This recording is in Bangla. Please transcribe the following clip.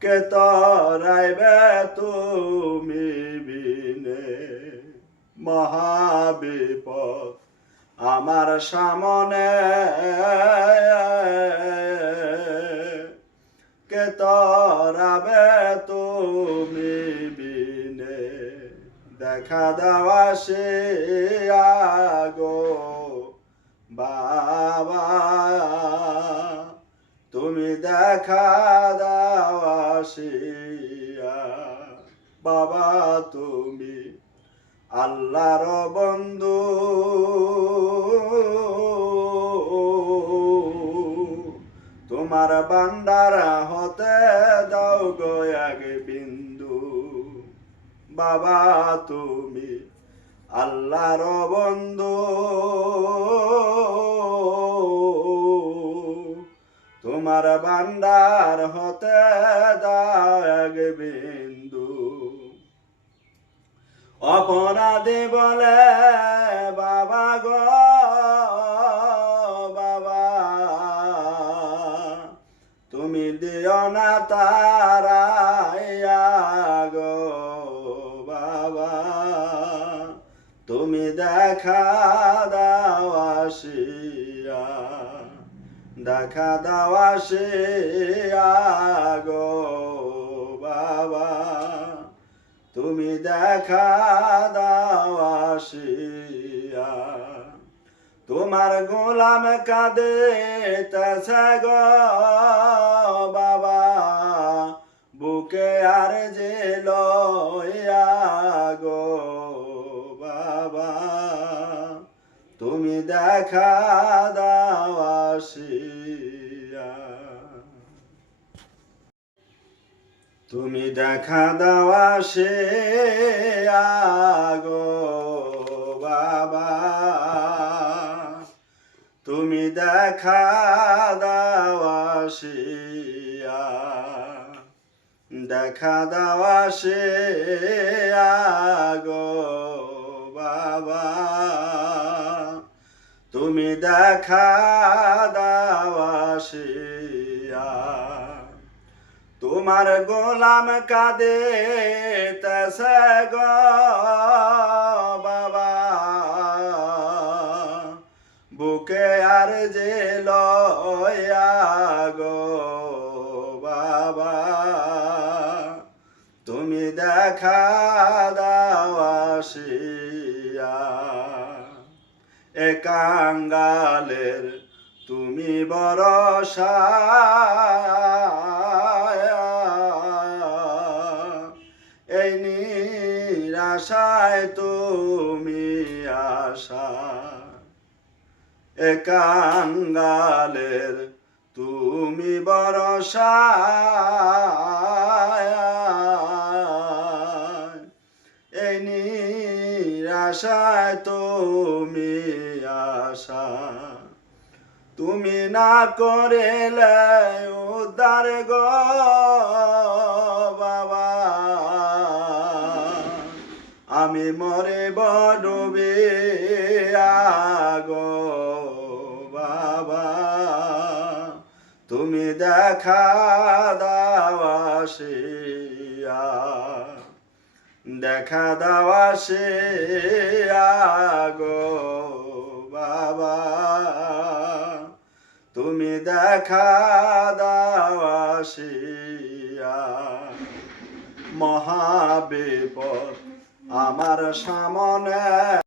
কে তরাইবে তুমি বিনে? মহাবিপদ আমার সামনে। কে তরাবে তুমি বিনে? দেখা দেওয়া সে আগো। বাবা দেখা দেওয়া আসিয়া, বাবা তুমি আল্লাহর বন্ধু। তোমার বান্ডার হতে দাও গো বিন্দু। বাবা তুমি আল্লাহর বন্ধু। তোমার হতে এক বিন্দু। অপরাধী বলে, বাবা গো, বাবা, তুমি দিও না তারাইয়া গো বাবা। তুমি দেখা দাও দেখা দাও আসিয়া গো বাবা। তুমি দেখা দাও আসিয়া তোমার গোলাম কাঁদে তাছে গো বাবা। বুকে আর যে লইয়া দেখা দাও আসিয়া তুমি দেখা দেওয়া সে আগো বাবা। তুমি দেখা দেওয়া শিয়া দেখা দেওয়া সে আগো বাবা। দেখা দেওয়া শিয়া তোমার গোলাম কাদে তসে গো বাবা। বুকে আর যে লয়া গো বাবা। তুমি দেখা দাওয়াসিয়া একাঙ্গালের তুমি বরসা এই নিরাশায় তুমি আশা। একাঙ্গালের তুমি বরসা নিরাশায় তুমি আশা। তুমি না করেলে উদ্ধার গ বাবা। আমি মরে বডবে আগো বাবা। তুমি দেখা দাওয়াসিয়া দেখা দাওয়া সে আগো বাবা। তুমি দেখা দাওয়াসিয়া মহাবিপদ আমার সামনে।